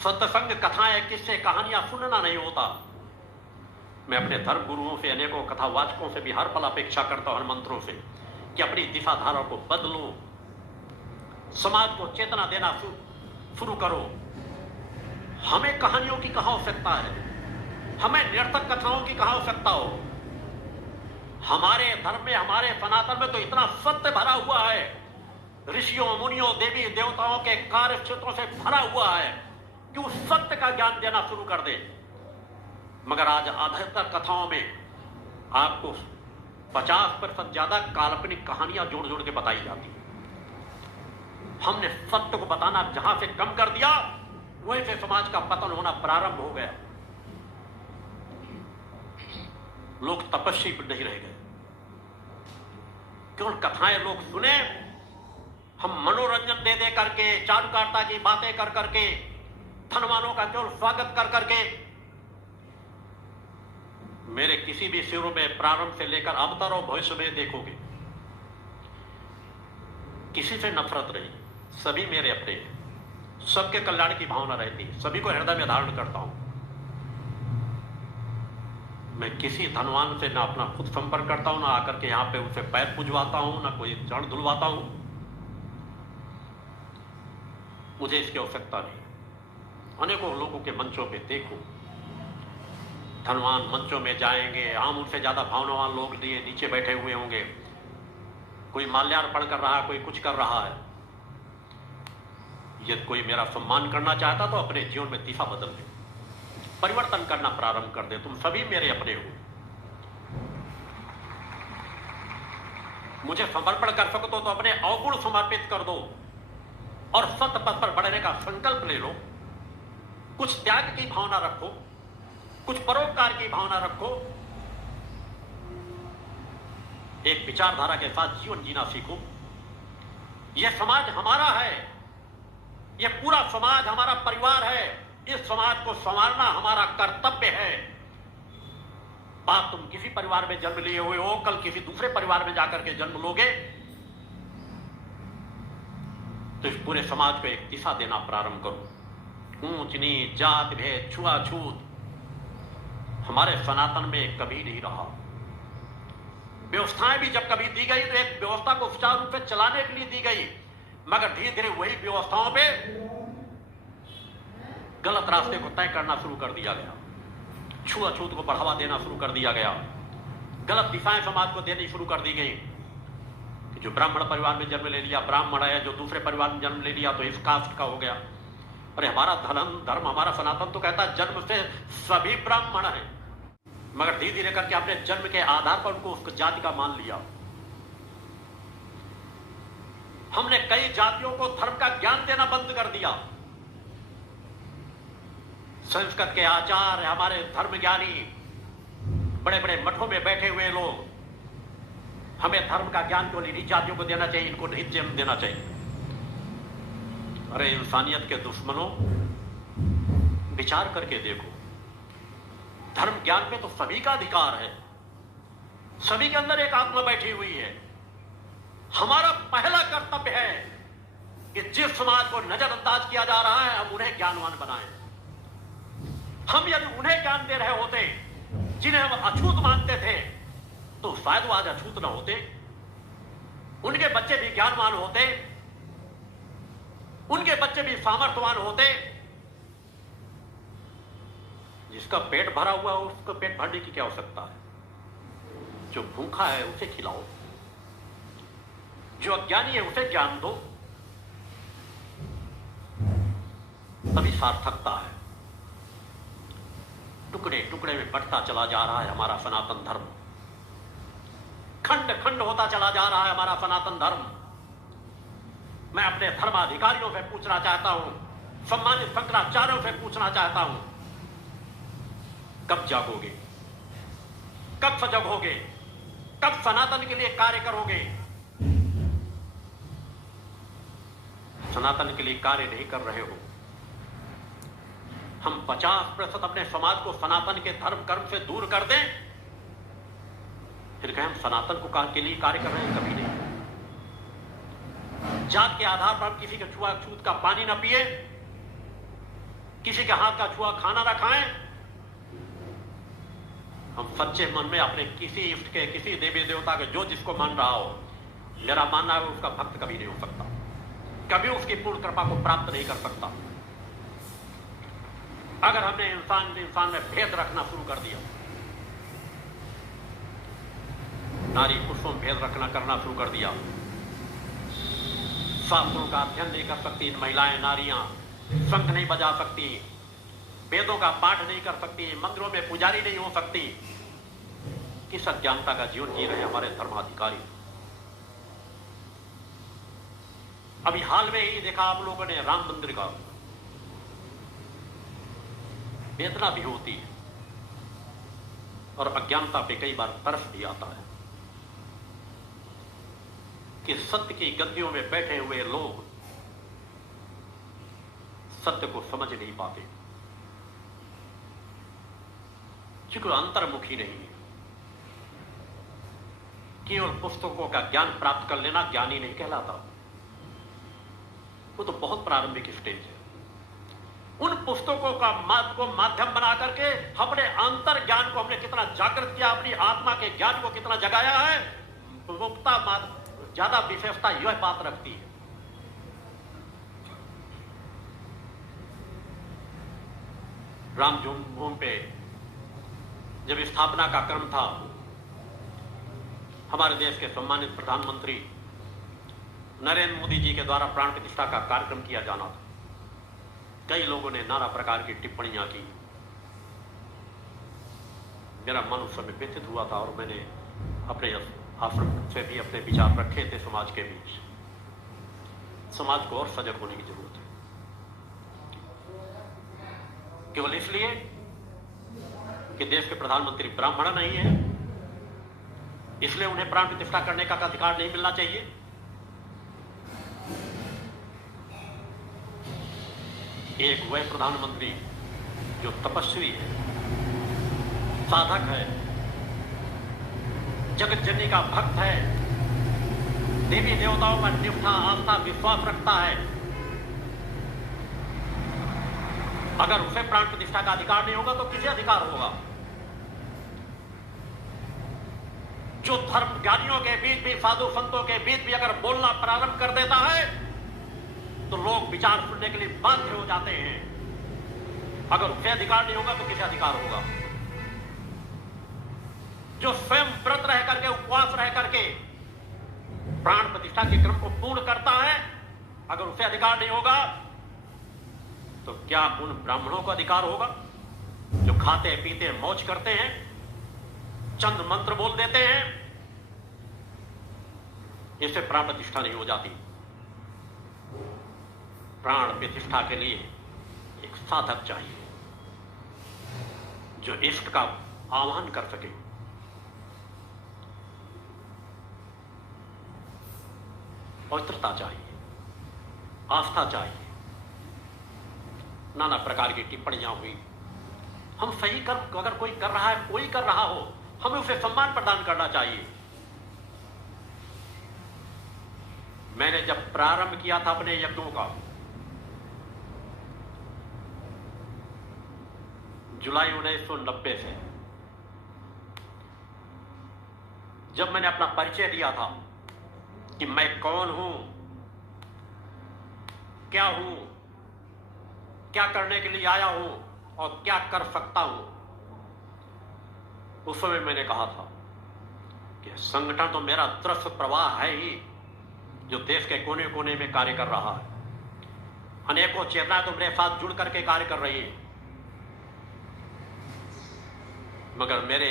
सत्संग, कथाएं, किस्से, कहानियां सुनना नहीं होता। मैं अपने धर्म गुरुओं से, अनेकों कथावाचकों से भी हर पल अपेक्षा करता हूं, हर मंत्रों से, कि अपनी दिशा धारा को बदलो, समाज को चेतना देना शुरू करो। हमें कहानियों की कहां आवश्यकता है, हमें निरर्थक कथाओं की कहां आवश्यकता हो। हमारे धर्म में, हमारे सनातन में तो इतना सत्य भरा हुआ है, ऋषियों, मुनियों, देवी देवताओं के कार्य क्षेत्रों से भरा हुआ है कि उस सत्य का ज्ञान देना शुरू कर दे। मगर आज अधिकतर कथाओं में आपको 50% ज्यादा काल्पनिक कहानियां जोड़ जोड़ के बताई जाती। हमने सत्य को बताना जहां से कम कर दिया, वहीं से समाज का पतन होना प्रारंभ हो गया। लोग तपस्वी नहीं रह गए, केवल कथाएं लोग सुने। हम मनोरंजन दे दे करके, चारुकारिता की बातें कर करके, धनवानों का केवल स्वागत कर करके। मेरे किसी भी शिविरों में प्रारंभ से लेकर अब तक और भविष्य में देखोगे, किसी से नफरत नहीं, सभी मेरे अपने हैं, सबके कल्याण की भावना रहती है, सभी को हृदय में धारण करता हूं। मैं किसी धनवान से ना अपना खुद संपर्क करता हूं, ना आकर के यहां पे उसे पैर पुजवाता हूं, ना कोई चरण धुलवाता हूं। मुझे इसकी आवश्यकता नहीं। अनेकों लोगों के मंचों पे देखो, धनवान मंचों में जाएंगे, आम उनसे ज्यादा भावनावान लोग लिए नीचे बैठे हुए होंगे, कोई माल्यार्पण कर रहा है, कोई कुछ कर रहा है। यदि कोई मेरा सम्मान करना चाहता तो अपने जीवन में दिशा बदल दे, परिवर्तन करना प्रारंभ कर दे। तुम सभी मेरे अपने हो, मुझे समर्पण कर सको तो अपने अवगुण समर्पित कर दो और सत्य पथ पर बढ़ने का संकल्प ले लो। कुछ त्याग की भावना रखो, कुछ परोपकार की भावना रखो, एक विचारधारा के साथ जीवन जीना सीखो। यह समाज हमारा है, यह पूरा समाज हमारा परिवार है। इस समाज को संवारना हमारा कर्तव्य है। बात तुम किसी परिवार में जन्म लिए हुए हो, कल किसी दूसरे परिवार में जाकर के जन्म लोगे तो इस पूरे समाज को एक दिशा देना प्रारंभ करो। ऊंच नीच, जात भेद, छुआछूत हमारे सनातन में कभी नहीं रहा। व्यवस्थाएं भी जब कभी दी गई तो एक व्यवस्था को सुचारू रूप से चलाने के लिए दी गई, मगर धीरे धीरे वही व्यवस्थाओं पे गलत रास्ते को तय करना शुरू कर दिया गया, छुआछूत को बढ़ावा देना शुरू कर दिया गया, गलत दिशाएं समाज को देनी शुरू कर दी गई। जो ब्राह्मण परिवार में जन्म ले लिया ब्राह्मण है, जो दूसरे परिवार में जन्म ले लिया तो इस कास्ट का हो गया। अरे हमारा धर्म हमारा सनातन तो कहता है जन्म से सभी ब्राह्मण है, मगर धीरे धीरे करके अपने जन्म के आधार पर उनको उस जाति का मान लिया। हमने कई जातियों को धर्म का ज्ञान देना बंद कर दिया। संस्कृत के आचार्य, हमारे धर्म ज्ञानी, बड़े बड़े मठों में बैठे हुए लोग हमें धर्म का ज्ञान केवल इन्हीं जातियों को देना चाहिए, इनको नहीं जन्म देना चाहिए। अरे इंसानियत के दुश्मनों, विचार करके देखो, धर्म ज्ञान पे तो सभी का अधिकार है, सभी के अंदर एक आत्मा बैठी हुई है। हमारा पहला कर्तव्य है कि जिस समाज को नजरअंदाज किया जा रहा है हम उन्हें ज्ञानवान बनाएं। हम यदि उन्हें ज्ञान दे रहे होते जिन्हें हम अछूत मानते थे तो शायद वो आज अछूत न होते, उनके बच्चे भी ज्ञानवान होते, उनके बच्चे भी सामर्थ्यवान होते। जिसका पेट भरा हुआ है उसका पेट भरने की क्या आवश्यकता है? जो भूखा है उसे खिलाओ, जो अज्ञानी है उसे ज्ञान दो, तभी सार्थकता है। टुकड़े टुकड़े में बढ़ता चला जा रहा है हमारा सनातन धर्म, खंड खंड होता चला जा रहा है हमारा सनातन धर्म। मैं अपने धर्माधिकारियों से पूछना चाहता हूं, सम्मानित शंकराचार्यों से पूछना चाहता हूं, कब जागोगे, कब सजग होगे, कब सनातन के लिए कार्य करोगे? सनातन के लिए कार्य नहीं कर रहे हो। हम 50% अपने समाज को सनातन के धर्म कर्म से दूर कर दें, फिर कहें हम सनातन को के लिए कार्य कर रहे हैं? कभी नहीं। जात के आधार पर हम किसी के छुआछूत का पानी न पिए, किसी के हाथ का छुआ खाना ना खाएं। हम सच्चे मन में अपने किसी इष्ट के, किसी देवी देवता के, जो जिसको मान रहा हो, मेरा मानना है उसका भक्त कभी नहीं हो सकता, कभी उसकी पूर्ण कृपा को प्राप्त नहीं कर सकता। अगर हमने इंसान में भेद रखना शुरू कर दिया, नारी पुरुषों में भेद करना शुरू कर दिया, शास्त्रों का अध्ययन नहीं कर सकती महिलाएं, नारियां शंख नहीं बजा सकती, वेदों का पाठ नहीं कर सकती, मंदिरों में पुजारी नहीं हो सकती, किस अज्ञानता का जीवन जी रहे हमारे धर्माधिकारी। अभी हाल में ही देखा आप लोगों ने राम मंदिर का, वेदना भी होती है और अज्ञानता पे कई बार तरस भी आता है कि सत्य की गद्दियों में बैठे हुए लोग सत्य को समझ नहीं पाते, क्योंकि अंतर्मुखी नहीं है। केवल पुस्तकों का ज्ञान प्राप्त कर लेना ज्ञानी नहीं कहलाता, वो तो बहुत प्रारंभिक स्टेज है। उन पुस्तकों का माध्यम बना करके अपने अंतर ज्ञान को हमने कितना जागृत किया, अपनी आत्मा के ज्ञान को कितना जगाया है, मुक्ता ज्यादा विशेषता यह बात रखती है। राम जन्मभूमि पे जब स्थापना का क्रम था, हमारे देश के सम्मानित प्रधानमंत्री नरेंद्र मोदी जी के द्वारा प्राण प्रतिष्ठा का कार्यक्रम किया जाना था। कई लोगों ने नाना प्रकार की टिप्पणियां की, मेरा मन उस समय व्यथित हुआ था और मैंने अपने आश्रम से भी अपने विचार रखे थे समाज के बीच। समाज को और सजग होने की जरूरत है, केवल इसलिए कि देश के प्रधानमंत्री ब्राह्मण नहीं है इसलिए उन्हें प्राण प्रतिष्ठा करने का अधिकार नहीं मिलना चाहिए। एक वह प्रधानमंत्री जो तपस्वी है, साधक है, जगत जननी का भक्त है, देवी देवताओं का निष्ठा, आस्था, विश्वास रखता है, अगर उसे प्राण प्रतिष्ठा का अधिकार नहीं होगा तो किसे अधिकार होगा? जो धर्म ज्ञानियों के बीच भी, साधु संतों के बीच भी अगर बोलना प्रारंभ कर देता है तो लोग विचार सुनने के लिए बाध्य हो जाते हैं। अगर उसे अधिकार नहीं होगा तो किसे अधिकार होगा? जो स्वयं व्रत रह करके, उपवास रह करके प्राण प्रतिष्ठा के क्रम को पूर्ण करता है, अगर उसे अधिकार नहीं होगा तो क्या उन ब्राह्मणों को अधिकार होगा जो खाते पीते मौज करते हैं, चंद मंत्र बोल देते हैं? इससे प्राण प्रतिष्ठा नहीं हो जाती। प्राण प्रतिष्ठा के लिए एक साधक चाहिए जो इष्ट का आह्वान कर सके, पवित्रता चाहिए, आस्था चाहिए। नाना प्रकार की टिप्पणियां हुई, हम सही कर्म अगर कोई कर रहा है, कोई कर रहा हो, हमें उसे सम्मान प्रदान करना चाहिए। मैंने जब प्रारंभ किया था अपने यज्ञों का, जुलाई 1990 से, जब मैंने अपना परिचय दिया था कि मैं कौन हूं, क्या हूं, क्या करने के लिए आया हूं और क्या कर सकता हूं, उस समय मैंने कहा था कि संगठन तो मेरा दृश्य प्रवाह है ही, जो देश के कोने कोने में कार्य कर रहा है। अनेकों चेतना तो मेरे साथ जुड़ करके कार्य कर रही है, मगर मेरे